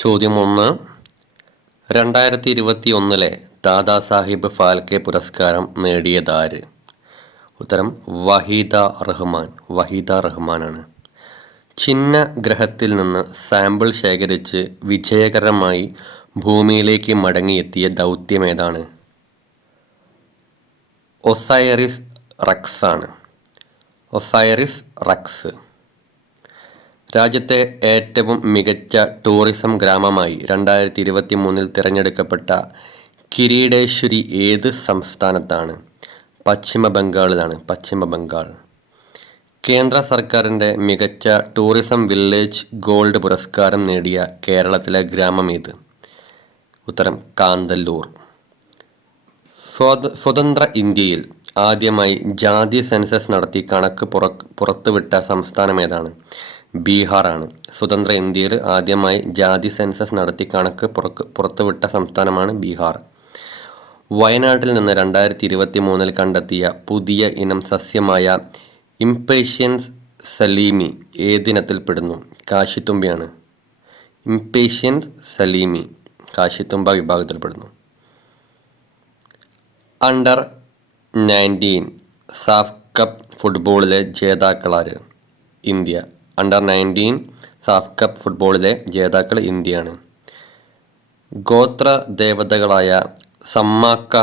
ചോദ്യം 1. 2021 ദാദാസാഹിബ് ഫാൽക്കെ പുരസ്കാരം നേടിയതാര്? ഉത്തരം വഹീദ റഹ്മാനാണ്. ഛിന്നഗ്രഹത്തിൽ നിന്ന് സാമ്പിൾ ശേഖരിച്ച് വിജയകരമായി ഭൂമിയിലേക്ക് മടങ്ങിയെത്തിയ ദൗത്യമേതാണ്? ഒസൈറിസ് റെക്സ്. രാജ്യത്തെ ഏറ്റവും മികച്ച ടൂറിസം ഗ്രാമമായി 2023 തിരഞ്ഞെടുക്കപ്പെട്ട കിരീടേശ്വരി ഏത് സംസ്ഥാനത്താണ്? പശ്ചിമ ബംഗാൾ. കേന്ദ്ര സർക്കാരിൻ്റെ മികച്ച ടൂറിസം വില്ലേജ് ഗോൾഡ് പുരസ്കാരം നേടിയ കേരളത്തിലെ ഗ്രാമം ഏത്? ഉത്തരം കാന്തല്ലൂർ. സ്വതന്ത്ര ഇന്ത്യയിൽ ആദ്യമായി ജാതി സെൻസസ് നടത്തി കണക്ക് പുറത്തുവിട്ട സംസ്ഥാനം ഏതാണ്? ബീഹാറാണ്. സ്വതന്ത്ര ഇന്ത്യയിൽ ആദ്യമായി ജാതി സെൻസസ് നടത്തി കണക്ക് പുറത്തുവിട്ട സംസ്ഥാനമാണ് ബീഹാർ. വയനാട്ടിൽ നിന്ന് 2023 കണ്ടെത്തിയ പുതിയ ഇനം സസ്യമായ impatience സലീമി ഏതിനത്തിൽപ്പെടുന്നു? കാശിത്തുമ്പയാണ്. Impatience സലീമി കാശിത്തുമ്പ വിഭാഗത്തിൽപ്പെടുന്നു. Under-19 SAFF cup ഫുട്ബോളിലെ ജേതാക്കളാര്? ഇന്ത്യ. അണ്ടർ-19 സാഫ് കപ്പ് ഫുട്ബോളിലെ ജേതാക്കൾ ഇന്ത്യയാണ്. ഗോത്ര ദേവതകളായ സമ്മാക്ക,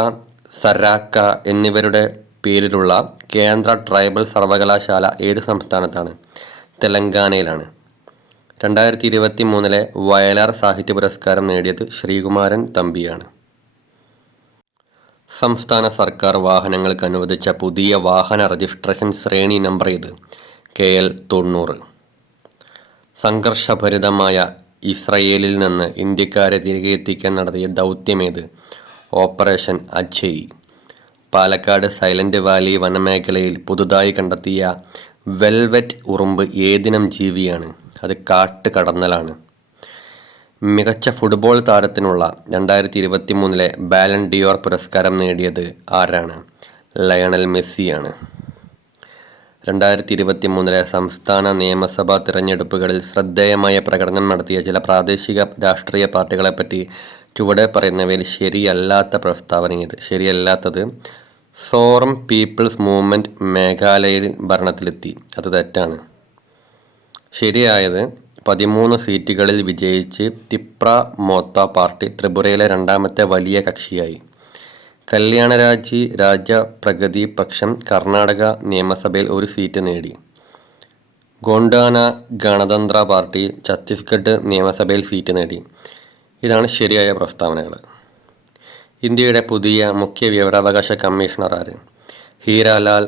സരാക്ക എന്നിവരുടെ പേരിലുള്ള കേന്ദ്ര ട്രൈബൽ സർവകലാശാല ഏത് സംസ്ഥാനത്താണ്? തെലങ്കാനയിലാണ്. 2023 വയലാർ സാഹിത്യ പുരസ്കാരം നേടിയത് ശ്രീകുമാരൻ തമ്പിയാണ്. സംസ്ഥാന സർക്കാർ വാഹനങ്ങൾക്ക് അനുവദിച്ച പുതിയ വാഹന രജിസ്ട്രേഷൻ ശ്രേണി നമ്പർ ഏത്? KL 90. സംഘർഷഭരിതമായ ഇസ്രയേലിൽ നിന്ന് ഇന്ത്യക്കാരെ തിരികെ എത്തിക്കാൻ നടത്തിയ ദൗത്യമേത്? Operation Ajay. Palakkad silent valley വനമേഖലയിൽ പുതുതായി കണ്ടെത്തിയ വെൽവെറ്റ് ഉറുമ്പ് ഏതിനം ജീവിയാണ്? അത് കാട്ടുകടന്നലാണ്. മികച്ച ഫുട്ബോൾ താരത്തിനുള്ള 2023 ബാലൺ ഡിയോർ പുരസ്കാരം നേടിയത് ആരാണ്? ലയണൽ മെസ്സിയാണ്. 2023 സംസ്ഥാന നിയമസഭാ തിരഞ്ഞെടുപ്പുകളിൽ ശ്രദ്ധേയമായ പ്രകടനം നടത്തിയ ചില പ്രാദേശിക രാഷ്ട്രീയ പാർട്ടികളെപ്പറ്റി ചുവടെ പറയുന്നവയിൽ ശരിയല്ലാത്ത പ്രസ്താവന ഏത്? ശരിയല്ലാത്തത് സോറം പീപ്പിൾസ് മൂവ്മെൻറ്റ് മേഘാലയയിൽ ഭരണത്തിലെത്തി. അത് തെറ്റാണ്. ശരിയായത് 13 സീറ്റുകളിൽ വിജയിച്ച് തിപ്ര മോത്ത പാർട്ടി ത്രിപുരയിലെ രണ്ടാമത്തെ വലിയ കക്ഷിയായി. കല്യാണരാജി രാജ്യപ്രഗതി പക്ഷം കർണാടക നിയമസഭയിൽ 1 സീറ്റ് നേടി. ഗോണ്ടാന ഗണതന്ത്ര പാർട്ടി ഛത്തീസ്ഗഡ് നിയമസഭയിൽ സീറ്റ് നേടി. ഇതാണ് ശരിയായ പ്രസ്താവനകൾ. ഇന്ത്യയുടെ പുതിയ മുഖ്യ വിവരാവകാശ കമ്മീഷണർ ആര്? ഹീരാലാൽ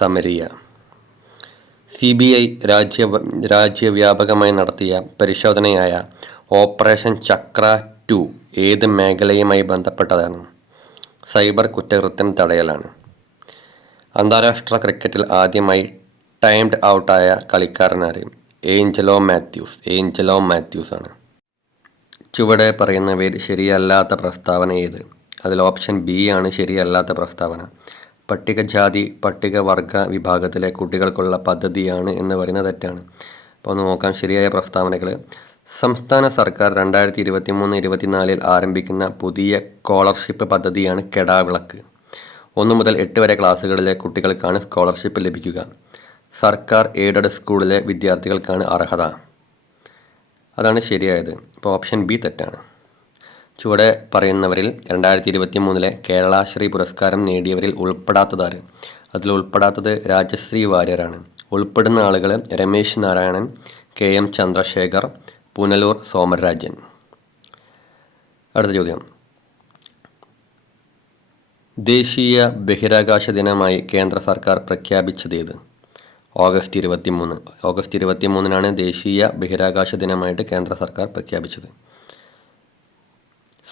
സമരിയ. CBI രാജ്യവ്യാപകമായി നടത്തിയ പരിശോധനയായ ഓപ്പറേഷൻ ചക്ര 2 ഏത് മേഖലയുമായി ബന്ധപ്പെട്ടതാണ്? സൈബർ കുറ്റകൃത്യം തടയലാണ്. അന്താരാഷ്ട്ര ക്രിക്കറ്റിൽ ആദ്യമായി ടൈംഡ് ഔട്ടായ കളിക്കാരനാര്? ഏഞ്ചലോ മാത്യൂസ് ആണ്. ചുവടെ പറയുന്നവയിൽ ശരിയല്ലാത്ത പ്രസ്താവന ഏത്? അതിൽ ഓപ്ഷൻ ബി ആണ് ശരിയല്ലാത്ത പ്രസ്താവന. പട്ടികജാതി പട്ടികവർഗ വിഭാഗത്തിലെ കുട്ടികൾക്കുള്ള പദ്ധതിയാണ് എന്ന് പറയുന്നത് തെറ്റാണ്. അപ്പോൾ ഒന്ന് നോക്കാം ശരിയായ പ്രസ്താവനകൾ. സംസ്ഥാന സർക്കാർ 2023-24 ആരംഭിക്കുന്ന പുതിയ സ്കോളർഷിപ്പ് പദ്ധതിയാണ് കെടാവിളക്ക്. 1 മുതൽ 8 വരെ ക്ലാസ്സുകളിലെ കുട്ടികൾക്കാണ് സ്കോളർഷിപ്പ് ലഭിക്കുക. സർക്കാർ എയ്ഡഡ് സ്കൂളിലെ വിദ്യാർത്ഥികൾക്കാണ് അർഹത. അതാണ് ശരിയായത്. അപ്പോൾ ഓപ്ഷൻ ബി തെറ്റാണ്. ചുവടെ പറയുന്നവരിൽ 2023 കേരളാശ്രീ പുരസ്കാരം നേടിയവരിൽ ഉൾപ്പെടാത്തതാര്? അതിൽ ഉൾപ്പെടാത്തത് രാജശ്രീ വാര്യരാണ്. ഉൾപ്പെടുന്ന ആളുകൾ രമേശ് നാരായണൻ, KM ചന്ദ്രശേഖർ, പുനലൂർ സോമരാജൻ. അടുത്ത ചോദ്യം. ദേശീയ ബഹിരാകാശ ദിനമായി കേന്ദ്ര സർക്കാർ പ്രഖ്യാപിച്ചതേത്? ഓഗസ്റ്റ് 23 ദേശീയ ബഹിരാകാശ ദിനമായിട്ട് കേന്ദ്ര സർക്കാർ പ്രഖ്യാപിച്ചത്.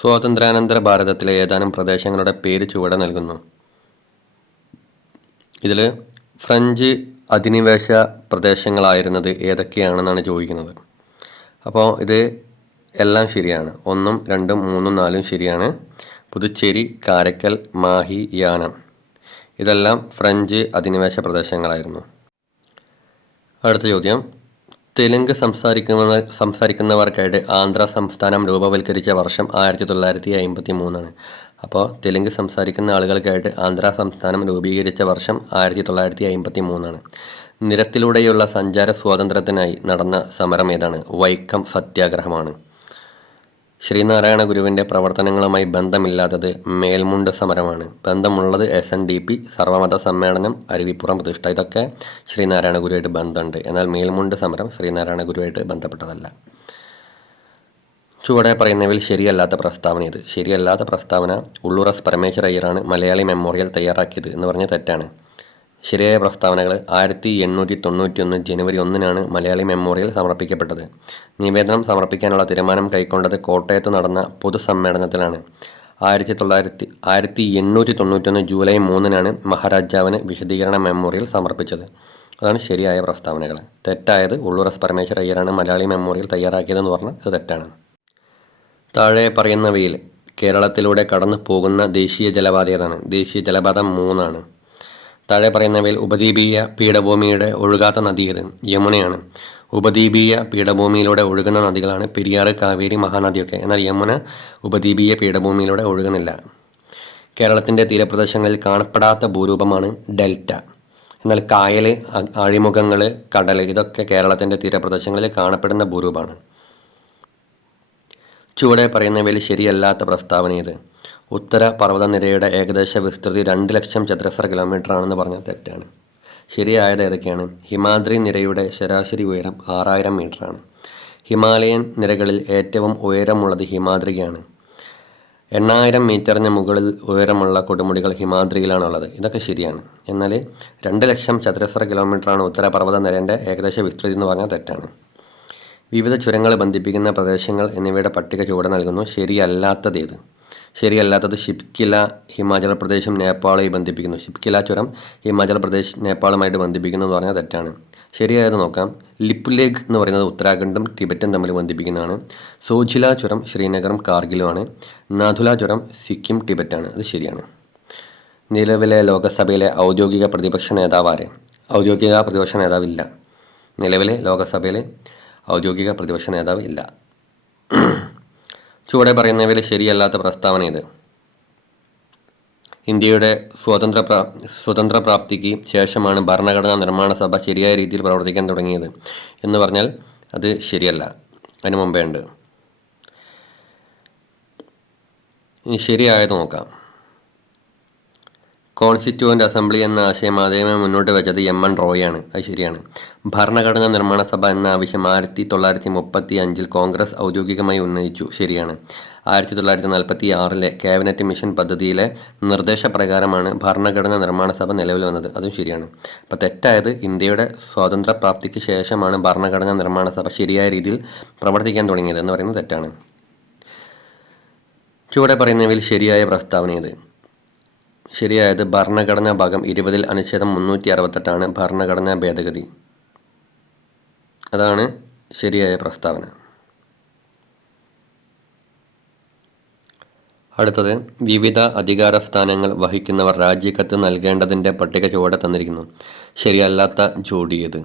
സ്വാതന്ത്ര്യാനന്തര ഭാരതത്തിലെ ഏതാനും പ്രദേശങ്ങളുടെ പേര് ചുവടെ നൽകുന്നു. ഇതിൽ ഫ്രഞ്ച് അധിനിവേശ പ്രദേശങ്ങളായിരുന്നത് ഏതൊക്കെയാണെന്നാണ് ചോദിക്കുന്നത്. അപ്പോൾ ഇത് എല്ലാം ശരിയാണ്. 1, 2, 3, 4 ശരിയാണ്. പുതുച്ചേരി, കാരക്കൽ, മാഹി, യാനം ഇതെല്ലാം ഫ്രഞ്ച് അധിനിവേശ പ്രദേശങ്ങളായിരുന്നു. അടുത്ത ചോദ്യം. തെലുങ്ക് സംസാരിക്കുന്നവർക്കായിട്ട് ആന്ധ്ര സംസ്ഥാനം രൂപവൽക്കരിച്ച വർഷം 1953. അപ്പോൾ തെലുങ്ക് സംസാരിക്കുന്ന ആളുകൾക്കായിട്ട് ആന്ധ്ര സംസ്ഥാനം രൂപീകരിച്ച വർഷം 1953. നിരത്തിലൂടെയുള്ള സഞ്ചാര സ്വാതന്ത്ര്യത്തിനായി നടന്ന സമരം ഏതാണ്? വൈക്കം സത്യാഗ്രഹമാണ്. ശ്രീനാരായണ ഗുരുവിൻ്റെ പ്രവർത്തനങ്ങളുമായി ബന്ധമില്ലാത്തത് മേൽമുണ്ട് സമരമാണ്. ബന്ധമുള്ളത് SNDP, സർവമത സമ്മേളനം, അരുവിപ്പുറം പ്രതിഷ്ഠ. ഇതൊക്കെ ശ്രീനാരായണ ഗുരുവായിട്ട് ബന്ധമുണ്ട്. എന്നാൽ മേൽമുണ്ട് സമരം ശ്രീനാരായണ ഗുരുവായിട്ട് ബന്ധപ്പെട്ടതല്ല. ചുവടെ പറയുന്നവയിൽ ശരിയല്ലാത്ത പ്രസ്താവന ഇത്. ശരിയല്ലാത്ത പ്രസ്താവന ഉള്ളൂർ എസ് പരമേശ്വര അയ്യരാണ് മലയാളി മെമ്മോറിയൽ തയ്യാറാക്കിയത് എന്ന് പറഞ്ഞ് തെറ്റാണ്. ശരിയായ പ്രസ്താവനകൾ: 1891 ജനുവരി 1 മലയാളി മെമ്മോറിയൽ സമർപ്പിക്കപ്പെട്ടത്. നിവേദനം സമർപ്പിക്കാനുള്ള തീരുമാനം കൈക്കൊണ്ടത് കോട്ടയത്ത് നടന്ന പൊതുസമ്മേളനത്തിലാണ്. 1891 ജൂലൈ 3 മഹാരാജാവിന് വിശദീകരണ മെമ്മോറിയൽ സമർപ്പിച്ചത്. അതാണ് ശരിയായ പ്രസ്താവനകൾ. തെറ്റായത് ഉള്ളൂർ എസ് പരമേശ്വര അയ്യരാണ് മലയാളി മെമ്മോറിയൽ തയ്യാറാക്കിയതെന്ന് പറഞ്ഞാൽ അത് തെറ്റാണ്. താഴെ പറയുന്നവയിൽ കേരളത്തിലൂടെ കടന്നു പോകുന്ന ദേശീയ ജലപാത ഏതാണ്? ദേശീയ ജലപാത 3. താഴെ പറയുന്നവയിൽ ഉപദ്വീപീയ പീഠഭൂമിയുടെ ഒഴുകാത്ത നദി ഏത്? യമുനയാണ്. ഉപദ്വീപീയ പീഠഭൂമിയിലൂടെ ഒഴുകുന്ന നദികളാണ് പെരിയാർ, കാവേരി, മഹാനദിയൊക്കെ. എന്നാൽ യമുന ഉപദ്വീപീയ പീഠഭൂമിയിലൂടെ ഒഴുകുന്നില്ല. കേരളത്തിൻ്റെ തീരപ്രദേശങ്ങളിൽ കാണപ്പെടാത്ത ഭൂരൂപമാണ് ഡെൽറ്റ. എന്നാൽ കായൽ, അഴിമുഖങ്ങൾ, കടൽ ഇതൊക്കെ കേരളത്തിൻ്റെ തീരപ്രദേശങ്ങളിൽ കാണപ്പെടുന്ന ഭൂരൂപമാണ്. ചുവടെ പറയുന്നവയിൽ ശരിയല്ലാത്ത പ്രസ്താവന ഇത്. ഉത്തര പർവ്വതനിരയുടെ ഏകദേശ വിസ്തൃതി 2 ലക്ഷം ചതുരശ്ര കിലോമീറ്റർ ആണെന്ന് പറഞ്ഞാൽ തെറ്റാണ്. ശരിയായത് ഏതൊക്കെയാണ്? ഹിമാദ്രി നിരയുടെ ശരാശരി ഉയരം 6000 മീറ്ററാണ്. ഹിമാലയൻ നിരകളിൽ ഏറ്റവും ഉയരമുള്ളത് ഹിമാദ്രിയാണ്. 8000 മീറ്ററിന് മുകളിൽ ഉയരമുള്ള കൊടുമുടികൾ ഹിമാദ്രിയിലാണുള്ളത്. ഇതൊക്കെ ശരിയാണ്. എന്നാൽ 2 ലക്ഷം ചതുരശ്ര കിലോമീറ്ററാണ് ഉത്തര പർവ്വതനിരയുടെ ഏകദേശ വിസ്തൃതി എന്ന് പറഞ്ഞാൽ തെറ്റാണ്. വിവിധ ചുരങ്ങൾ ബന്ധിപ്പിക്കുന്ന പ്രദേശങ്ങൾ എന്നിവയുടെ പട്ടിക ചുവടെ നൽകുന്നു. ശരിയല്ലാത്തതേത്? ശരിയല്ലാത്തത് ഷിപ്കില ഹിമാചൽ പ്രദേശും നേപ്പാളുമായി ബന്ധിപ്പിക്കുന്നു. ഷിപ്കില ചുരം ഹിമാചൽ പ്രദേശ് നേപ്പാളുമായിട്ട് ബന്ധിപ്പിക്കുന്നു എന്ന് പറഞ്ഞാൽ തെറ്റാണ്. ശരിയായത് നോക്കാം. ലിപുലേഖ് എന്ന് പറയുന്നത് ഉത്തരാഖണ്ഡും ടിബറ്റും തമ്മിൽ ബന്ധിപ്പിക്കുന്നതാണ്. സോജില ചുരം ശ്രീനഗറും കാർഗിലുമാണ്. നാഥുല ചുരം സിക്കിം ടിബറ്റാണ്. അത് ശരിയാണ്. നിലവിലെ ലോകസഭയിലെ ഔദ്യോഗിക പ്രതിപക്ഷ നേതാവ് ആര്? ഔദ്യോഗിക പ്രതിപക്ഷ നേതാവില്ല. നിലവിലെ ലോകസഭയിൽ ഔദ്യോഗിക പ്രതിപക്ഷ നേതാവ് ഇല്ല. ചുവടെ പറയുന്നവയിൽ ശരിയല്ലാത്ത പ്രസ്താവന ഇത്. ഇന്ത്യയുടെ സ്വതന്ത്ര പ്രാപ്തിക്ക് ശേഷമാണ് ഭരണഘടനാ നിർമ്മാണ സഭ ശരിയായ രീതിയിൽ പ്രവർത്തിക്കാൻ തുടങ്ങിയത് എന്ന് പറഞ്ഞാൽ അത് ശരിയല്ല. അതിന് മുമ്പേ ഉണ്ട്. ഇനി ശരിയായത് നോക്കാം. കോൺസ്റ്റിറ്റ്യൂവൻ്റ് അസംബ്ലി എന്ന ആശയം ആദ്യമേ മുന്നോട്ട് വെച്ചത് MN റോയാണ്. അത് ശരിയാണ്. ഭരണഘടനാ നിർമ്മാണ സഭ എന്ന ആവശ്യം 1935 കോൺഗ്രസ് ഔദ്യോഗികമായി ഉന്നയിച്ചു. ശരിയാണ്. 1946 ക്യാബിനറ്റ് മിഷൻ പദ്ധതിയിലെ നിർദ്ദേശപ്രകാരമാണ് ഭരണഘടനാ നിർമ്മാണ സഭ നിലവിൽ വന്നത്. അതും ശരിയാണ്. അപ്പോൾ തെറ്റായത് ഇന്ത്യയുടെ സ്വാതന്ത്ര്യ പ്രാപ്തിക്ക് ശേഷമാണ് ഭരണഘടനാ നിർമ്മാണ സഭ ശരിയായ രീതിയിൽ പ്രവർത്തിക്കാൻ തുടങ്ങിയത് എന്ന് പറയുന്നത് തെറ്റാണ്. ചുവടെ പറയുന്നവയിൽ ശരിയായ പ്രസ്താവന ഇത്. ശരിയായത് ഭരണഘടനാ ഭാഗം 20 അനുച്ഛേദം 368 ഭരണഘടനാ ഭേദഗതി. അതാണ് ശരിയായ പ്രസ്താവന. അടുത്തത് വിവിധ അധികാര സ്ഥാനങ്ങൾ വഹിക്കുന്നവർ രാജിക്കത്ത് നൽകേണ്ടതിൻ്റെ പട്ടിക ചുവടെ തന്നിരിക്കുന്നു. ശരിയല്ലാത്ത ജോഡിയത്.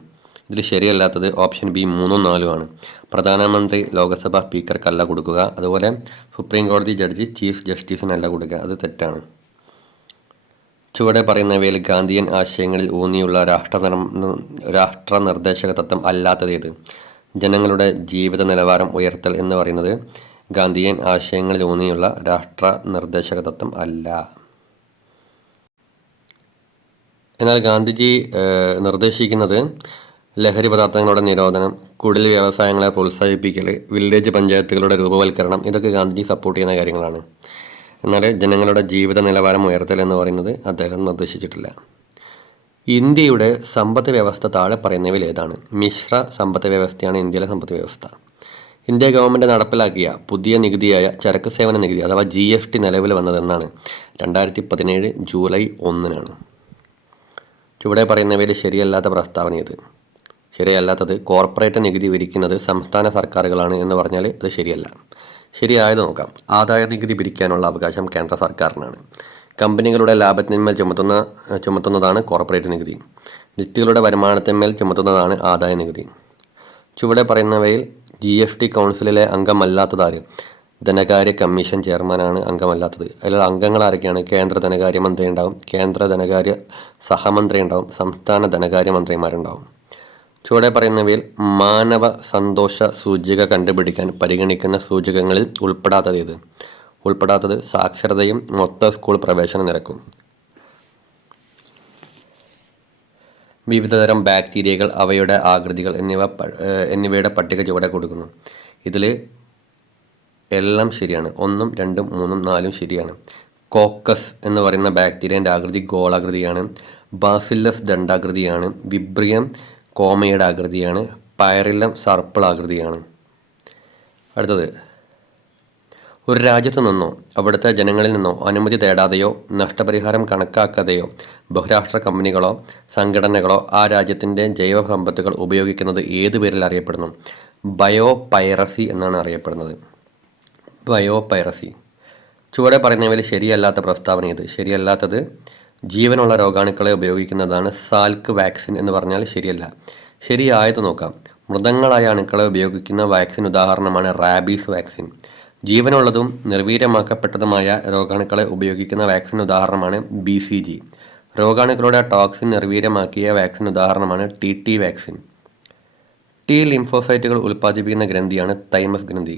ഇതിൽ ശരിയല്ലാത്തത് ഓപ്ഷൻ ബി 3ഉം 4ഉം ആണ്. പ്രധാനമന്ത്രി ലോക്സഭാ സ്പീക്കർക്കല്ല കൊടുക്കുക. അതുപോലെ സുപ്രീം കോടതി ജഡ്ജി ചീഫ് ജസ്റ്റിസിനല്ല കൊടുക്കുക. അത് തെറ്റാണ്. ചുവടെ പറയുന്നവയിൽ ഗാന്ധിയൻ ആശയങ്ങളിൽ ഊന്നിയുള്ള രാഷ്ട്ര നിർദ്ദേശക തത്വം അല്ലാത്തതേത്? ജനങ്ങളുടെ ജീവിത നിലവാരം ഉയർത്തൽ എന്ന് പറയുന്നത് ഗാന്ധിയൻ ആശയങ്ങളിൽ ഊന്നിയുള്ള രാഷ്ട്ര നിർദ്ദേശക തത്വം അല്ല. എന്നാൽ ഗാന്ധിജി നിർദ്ദേശിക്കുന്നത് ലഹരി പദാർത്ഥങ്ങളുടെ നിരോധനം, കുടിൽ വ്യവസായങ്ങളെ പ്രോത്സാഹിപ്പിക്കൽ, വില്ലേജ് പഞ്ചായത്തുകളുടെ രൂപവൽക്കരണം, ഇതൊക്കെ ഗാന്ധിജി സപ്പോർട്ട് ചെയ്യുന്ന കാര്യങ്ങളാണ്. എന്നാൽ ജനങ്ങളുടെ ജീവിത നിലവാരം ഉയർത്തൽ എന്ന് പറയുന്നത് അദ്ദേഹം നിർദ്ദേശിച്ചിട്ടില്ല. ഇന്ത്യയുടെ സമ്പദ് വ്യവസ്ഥ താഴെ പറയുന്നവയിൽ ഏതാണ്? മിശ്ര സമ്പദ് വ്യവസ്ഥയാണ് ഇന്ത്യയിലെ സമ്പദ് വ്യവസ്ഥ. ഇന്ത്യ ഗവൺമെൻറ് നടപ്പിലാക്കിയ പുതിയ നികുതിയായ ചരക്ക് സേവന നികുതി അഥവാ GST നിലവിൽ വന്നതെന്നാണ്? 2017 ജൂലൈ 1. ചുവടെ പറയുന്നവയിൽ ശരിയല്ലാത്ത പ്രസ്താവന ഇത്. ശരിയല്ലാത്തത് കോർപ്പറേറ്റ് നികുതി വിധിക്കുന്നത് സംസ്ഥാന സർക്കാരുകളാണ് എന്ന് പറഞ്ഞാൽ അത് ശരിയല്ല. ശരിയായത് നോക്കാം. ആദായ നികുതി പിരിക്കാനുള്ള അവകാശം കേന്ദ്ര സർക്കാരിനാണ്. കമ്പനികളുടെ ലാഭത്തിന്മേൽ ചുമത്തുന്നതാണ് കോർപ്പറേറ്റ് നികുതി. വ്യക്തികളുടെ വരുമാനത്തിന്മേൽ ചുമത്തുന്നതാണ് ആദായ നികുതി. ചുവടെ പറയുന്നവയിൽ GST കൗൺസിലിലെ അംഗമല്ലാത്തതാര്? ധനകാര്യ കമ്മീഷൻ ചെയർമാനാണ് അംഗമല്ലാത്തത്. അതിൽ അംഗങ്ങൾ ആരൊക്കെയാണ്? കേന്ദ്ര ധനകാര്യമന്ത്രി ഉണ്ടാവും, കേന്ദ്ര ധനകാര്യ സഹമന്ത്രി ഉണ്ടാവും, സംസ്ഥാന ധനകാര്യമന്ത്രിമാരുണ്ടാവും. ചുവടെ പറയുന്നവയിൽ മാനവ സന്തോഷ സൂചിക കണ്ടുപിടിക്കാൻ പരിഗണിക്കുന്ന സൂചകങ്ങളിൽ ഉൾപ്പെടാത്തത് സാക്ഷരതയും മൊത്ത സ്കൂൾ പ്രവേശന നിരക്കും. വിവിധതരം ബാക്ടീരിയകൾ, അവയുടെ ആകൃതികൾ എന്നിവയുടെ പട്ടിക ചുവടെ കൊടുക്കുന്നു. ഇതിൽ എല്ലാം ശരിയാണ്. 1, 2, 3, 4 ശരിയാണ്. കോക്കസ് എന്ന് പറയുന്ന ബാക്ടീരിയൻ്റെ ആകൃതി ഗോളാകൃതിയാണ്. ബാസില്ലസ് ദണ്ഡാകൃതിയാണ്. വിബ്രിയം കോമയുടെ ആകൃതിയാണ്. പൈറില്ലം സർപ്പിൾ ആകൃതിയാണ്. അടുത്തത്, ഒരു രാജ്യത്തു നിന്നോ അവിടുത്തെ ജനങ്ങളിൽ നിന്നോ അനുമതി തേടാതെയോ നഷ്ടപരിഹാരം കണക്കാക്കാതെയോ ബഹുരാഷ്ട്ര കമ്പനികളോ സംഘടനകളോ ആ രാജ്യത്തിൻ്റെ ജൈവ സമ്പത്തുകൾ ഉപയോഗിക്കുന്നത് ഏത് പേരിൽ അറിയപ്പെടുന്നു? ബയോപൈറസി എന്നാണ് അറിയപ്പെടുന്നത്. ബയോപൈറസി. ചുവടെ പറയുന്നവയിൽ ശരിയല്ലാത്ത പ്രസ്താവന ഇത്. ശരിയല്ലാത്തത് ജീവനുള്ള രോഗാണുക്കളെ ഉപയോഗിക്കുന്നതാണ് സാൽക്ക് വാക്സിൻ എന്ന് പറഞ്ഞാൽ ശരിയല്ല. ശരിയായത് നോക്കാം. മൃതങ്ങളായ അണുക്കളെ ഉപയോഗിക്കുന്ന വാക്സിൻ ഉദാഹരണമാണ് റാബീസ് വാക്സിൻ. ജീവനുള്ളതും നിർവീര്യമാക്കപ്പെട്ടതുമായ രോഗാണുക്കളെ ഉപയോഗിക്കുന്ന വാക്സിൻ ഉദാഹരണമാണ് BCG. രോഗാണുക്കളുടെ ടോക്സിൻ നിർവീര്യമാക്കിയ വാക്സിൻ ഉദാഹരണമാണ് TT വാക്സിൻ. T ലിംഫോസൈറ്റുകൾ ഉൽപ്പാദിപ്പിക്കുന്ന ഗ്രന്ഥിയാണ് തൈമസ് ഗ്രന്ഥി.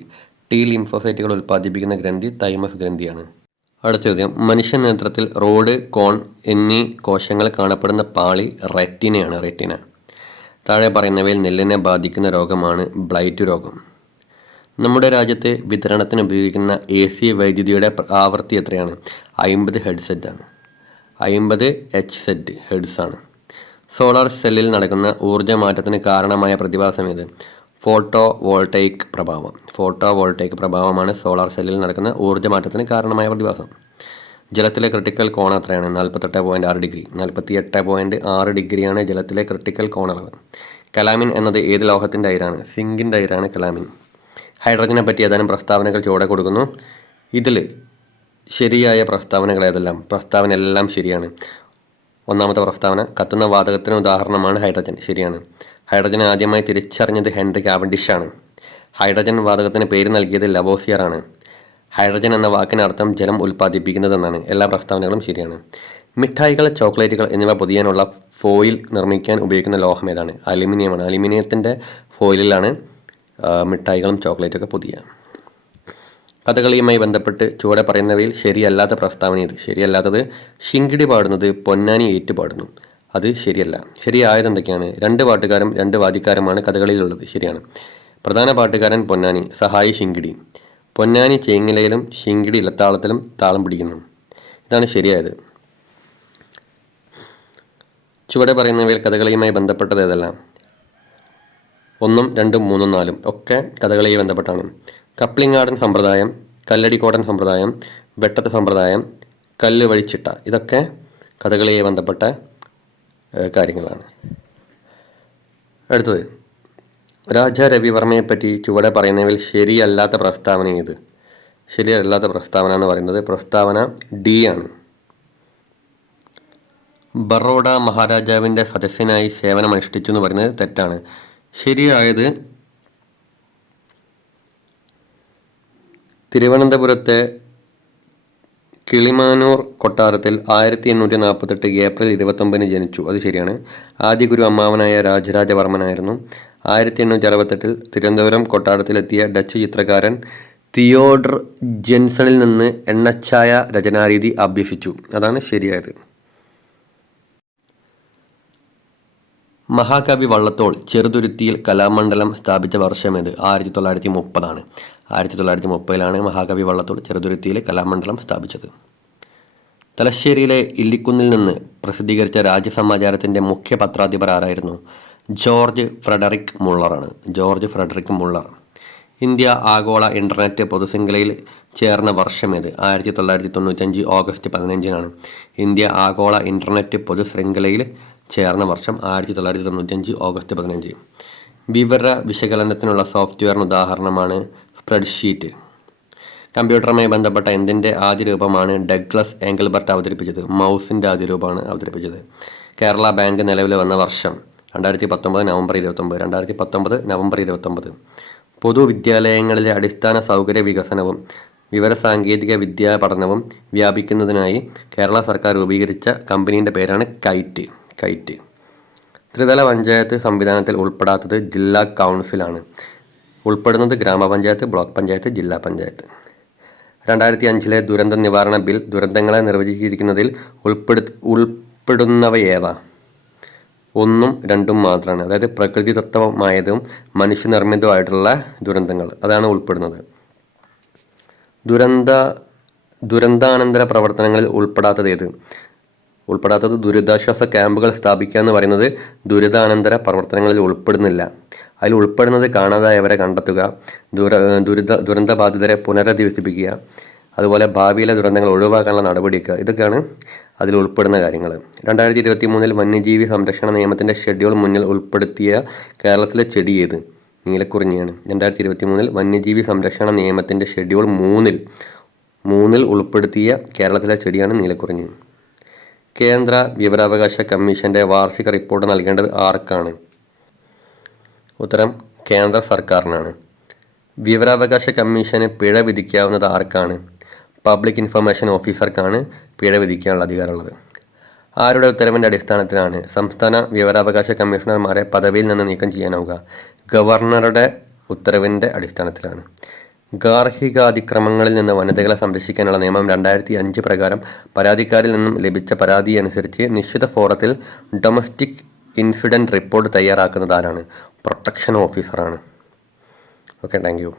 T ലിംഫോസൈറ്റുകൾ ഉൽപ്പാദിപ്പിക്കുന്ന ഗ്രന്ഥി തൈമസ് ഗ്രന്ഥിയാണ്. അടുത്ത ചോദ്യം, മനുഷ്യ നേത്രത്തിൽ റോഡ്, കോൺ എന്നീ കോശങ്ങൾ കാണപ്പെടുന്ന പാളി റെറ്റിന. താഴെ പറയുന്നവയിൽ നെല്ലിനെ ബാധിക്കുന്ന രോഗമാണ് ബ്ലൈറ്റ് രോഗം. നമ്മുടെ രാജ്യത്ത് വിതരണത്തിന് ഉപയോഗിക്കുന്ന AC വൈദ്യുതിയുടെ ആവൃത്തി എത്രയാണ്? 50 ഹെഡ്സെറ്റ് ആണ്. 50 HZ ഹെഡ്സ് ആണ്. സോളാർ സെല്ലിൽ നടക്കുന്ന ഊർജ്ജമാറ്റത്തിന് കാരണമായ പ്രതിഭാസം ഏത്? ഫോട്ടോ വോൾട്ടൈക് പ്രഭാവമാണ് സോളാർ സെല്ലിൽ നടക്കുന്ന ഊർജ്ജമാറ്റത്തിന് കാരണമായ പ്രതിഭാസം. ജലത്തിലെ ക്രിട്ടിക്കൽ കോൺ എത്രയാണ്? 48.6 ഡിഗ്രി. 48.6 ഡിഗ്രിയാണ് ജലത്തിലെ ക്രിട്ടിക്കൽ കോണളവ്. കലാമിൻ എന്നത് ഏത് ലോഹത്തിൻ്റെ അയിരാണ്? സിങ്കിൻ്റെ അയിരാണ് കലാമിൻ. ഹൈഡ്രജനെ പറ്റി ഏതാനും പ്രസ്താവനകൾ ചുവടെ കൊടുക്കുന്നു. ഇതിൽ ശരിയായ പ്രസ്താവനകൾ ഏതെല്ലാം? പ്രസ്താവന എല്ലാം ശരിയാണ്. ഒന്നാമത്തെ പ്രസ്താവന, കത്തുന്ന വാതകത്തിന് ഉദാഹരണമാണ് ഹൈഡ്രജൻ. ശരിയാണ്. ഹൈഡ്രജൻ ആദ്യമായി തിരിച്ചറിഞ്ഞത് ഹെൻറി കാവൻഡിഷ് ആണ്. ഹൈഡ്രജൻ വാതകത്തിന് പേര് നൽകിയത് ലവോസിയർ ആണ്. ഹൈഡ്രജൻ എന്ന വാക്കിനർത്ഥം ജലം ഉൽപ്പാദിപ്പിക്കുന്നതെന്നാണ്. എല്ലാ പ്രസ്താവനകളും ശരിയാണ്. മിഠായികൾ, ചോക്ലേറ്റുകൾ എന്നിവ പൊതിയാനുള്ള ഫോയിൽ നിർമ്മിക്കാൻ ഉപയോഗിക്കുന്ന ലോഹം ഏതാണ്? അലുമിനിയമാണ്. അലുമിനിയത്തിൻ്റെ ഫോയിലിലാണ് മിഠായികളും ചോക്ലേറ്റൊക്കെ പൊതിയുക. കഥകളിയുമായി ബന്ധപ്പെട്ട് ചുവടെ പറയുന്നവയിൽ ശരിയല്ലാത്ത പ്രസ്താവന ഇത്. ശരിയല്ലാത്തത് ശിങ്കിടി പാടുന്നത് പൊന്നാനി ഏറ്റു പാടുന്നു. അത് ശരിയല്ല. ശരിയായത് എന്തൊക്കെയാണ്? 2 പാട്ടുകാരും 2 വാദ്യക്കാരുമാണ് കഥകളിയിലുള്ളത്. ശരിയാണ്. പ്രധാന പാട്ടുകാരൻ പൊന്നാനി, സഹായി ശിങ്കിടി. പൊന്നാനി ചേങ്ങിലയിലും ശിങ്കിടി ഇലത്താളത്തിലും താളം പിടിക്കുന്നു. ഇതാണ് ശരിയായത്. ചുവടെ പറയുന്നവയിൽ കഥകളിയുമായി ബന്ധപ്പെട്ടത് ഏതെല്ലാം? 1, 2, 3, 4 ഒക്കെ കഥകളിയുമായി ബന്ധപ്പെട്ടാണ്. കപ്ലിങ്ങാടൻ സമ്പ്രദായം, കല്ലടിക്കോടൻ സമ്പ്രദായം, വെട്ടത്ത് സമ്പ്രദായം, കല്ല് വഴിച്ചിട്ട, ഇതൊക്കെ കഥകളിയുമായി ബന്ധപ്പെട്ട കാര്യങ്ങളാണ്. അടുത്തത്, രാജാ രവിവർമ്മയെപ്പറ്റി ചുവടെ പറയുന്നവയിൽ ശരിയല്ലാത്ത പ്രസ്താവന ഏത്? ശരിയല്ലാത്ത പ്രസ്താവന എന്ന് പറയുന്നത് പ്രസ്താവന D ആണ്. ബറോഡ മഹാരാജാവിൻ്റെ സദസ്യനായി സേവനമനുഷ്ഠിച്ചു എന്ന് പറയുന്നത് തെറ്റാണ്. ശരിയായത് തിരുവനന്തപുരത്തെ കിളിമാനൂർ കൊട്ടാരത്തിൽ 1848 ഏപ്രിൽ 29 ജനിച്ചു. അത് ശരിയാണ്. ആദ്യ ഗുരു അമ്മാവനായ രാജരാജവർമ്മനായിരുന്നു. 1868 തിരുവനന്തപുരം കൊട്ടാരത്തിലെത്തിയ ഡച്ച് ചിത്രകാരൻ തിയോഡർ ജെൻസണിൽ നിന്ന് എണ്ണച്ചായ രചനാരീതി അഭ്യസിച്ചു. അതാണ് ശരിയായത്. മഹാകവി വള്ളത്തോൾ ചെറുതുരുത്തിയിൽ കലാമണ്ഡലം സ്ഥാപിച്ച വർഷമേത്? 1930 1930 മഹാകവി വള്ളത്തോൾ ചെറുതുരുത്തിയിൽ കലാമണ്ഡലം സ്ഥാപിച്ചത്. തലശ്ശേരിയിലെ ഇല്ലിക്കുന്നിൽ നിന്ന് പ്രസിദ്ധീകരിച്ച രാജ്യസമാചാരത്തിൻ്റെ മുഖ്യ പത്രാധിപർ ആരായിരുന്നു? George Frederick Muller. ഇന്ത്യ ആഗോള ഇൻ്റർനെറ്റ് പൊതുശൃംഖലയിൽ ചേർന്ന വർഷമേത്? 1995 ഓഗസ്റ്റ് 15 ഇന്ത്യ ആഗോള ഇൻ്റർനെറ്റ് പൊതുശൃംഖലയിൽ ചേർന്ന വർഷം 1995 ഓഗസ്റ്റ് 15. വിവര വിശകലനത്തിനുള്ള സോഫ്റ്റ്വെയറിന് ഉദാഹരണമാണ് സ്പ്രെഡ്ഷീറ്റ്. കമ്പ്യൂട്ടറുമായി ബന്ധപ്പെട്ട എന്തിൻ്റെ ആദ്യ രൂപമാണ് ഡഗ്ലസ് ഏംഗൽബർട്ട് അവതരിപ്പിച്ചത്? മൗസിൻ്റെ ആദ്യ രൂപമാണ് അവതരിപ്പിച്ചത്. കേരള ബാങ്ക് നിലവിൽ വന്ന വർഷം 2019 നവംബർ 29. പൊതുവിദ്യാലയങ്ങളിലെ അടിസ്ഥാന സൗകര്യ വികസനവും വിവരസാങ്കേതിക വിദ്യാ പഠനവും വ്യാപിക്കുന്നതിനായി കേരള സർക്കാർ രൂപീകരിച്ച കമ്പനീൻ്റെ പേരാണ് കൈറ്റ്. ത്രിതല പഞ്ചായത്ത് സംവിധാനത്തിൽ ഉൾപ്പെടാത്തത് ജില്ലാ കൗൺസിലാണ്. ഉൾപ്പെടുന്നത് ഗ്രാമപഞ്ചായത്ത്, ബ്ലോക്ക് പഞ്ചായത്ത്, ജില്ലാ പഞ്ചായത്ത്. 2005 ദുരന്ത നിവാരണ ബിൽ ദുരന്തങ്ങളെ നിർവചിച്ചിരിക്കുന്നതിൽ ഉൾപ്പെടുന്നവയേവ 1ഉം 2ഉം മാത്രമാണ്. അതായത് പ്രകൃതിദത്തമായതും മനുഷ്യനിർമ്മിതമായിട്ടുള്ള ദുരന്തങ്ങൾ അതാണ് ഉൾപ്പെടുന്നത്. ദുരന്താനന്തര പ്രവർത്തനങ്ങളിൽ ഉൾപ്പെടാത്തത് ദുരിതാശ്വാസ ക്യാമ്പുകൾ സ്ഥാപിക്കുക എന്ന് പറയുന്നത് ദുരിതാനന്തര പ്രവർത്തനങ്ങളിൽ ഉൾപ്പെടുന്നില്ല. അതിൽ ഉൾപ്പെടുന്നത് കാണാതായവരെ കണ്ടെത്തുക, ദുരന്തബാധിതരെ പുനരധിവസിപ്പിക്കുക, അതുപോലെ ഭാവിയിലെ ദുരന്തങ്ങൾ ഒഴിവാക്കാനുള്ള നടപടിയൊക്കെ, ഇതൊക്കെയാണ് അതിൽ ഉൾപ്പെടുന്ന കാര്യങ്ങൾ. 2023 വന്യജീവി സംരക്ഷണ നിയമത്തിൻ്റെ ഷെഡ്യൂൾ മുന്നിൽ ഉൾപ്പെടുത്തിയ കേരളത്തിലെ ചെടി ഏത്? നീലക്കുറിഞ്ഞിയാണ്. 2023 വന്യജീവി സംരക്ഷണ നിയമത്തിൻ്റെ ഷെഡ്യൂൾ 3 ഉൾപ്പെടുത്തിയ കേരളത്തിലെ ചെടിയാണ് നീലക്കുറിഞ്ഞി. കേന്ദ്ര വിവരാവകാശ കമ്മീഷൻ്റെ വാർഷിക റിപ്പോർട്ട് നൽകേണ്ടത് ആർക്കാണ്? ഉത്തരം കേന്ദ്ര സർക്കാരിനാണ്. വിവരാവകാശ കമ്മീഷന് പിഴ വിധിക്കാവുന്നത് ആർക്കാണ്? പബ്ലിക് ഇൻഫർമേഷൻ ഓഫീസർക്കാണ് പിഴ വിധിക്കാനുള്ള അധികാരമുള്ളത്. ആരുടെ ഉത്തരവിൻ്റെ അടിസ്ഥാനത്തിലാണ് സംസ്ഥാന വിവരാവകാശ കമ്മീഷണർമാരെ പദവിയിൽ നിന്ന് നീക്കം ചെയ്യാനാവുക? ഗവർണറുടെ ഉത്തരവിൻ്റെ അടിസ്ഥാനത്തിലാണ്. ഗാർഹികാതിക്രമങ്ങളിൽ നിന്ന് വനിതകളെ സംരക്ഷിക്കാനുള്ള നിയമം 2005 പ്രകാരം പരാതിക്കാരിൽ നിന്നും ലഭിച്ച പരാതി അനുസരിച്ച് നിശ്ചിത ഫോറത്തിൽ ഡൊമസ്റ്റിക് ഇൻസിഡൻറ്റ് റിപ്പോർട്ട് തയ്യാറാക്കുന്നത് ആരാണ്? പ്രൊട്ടക്ഷൻ ഓഫീസറാണ്. Okay, thank U.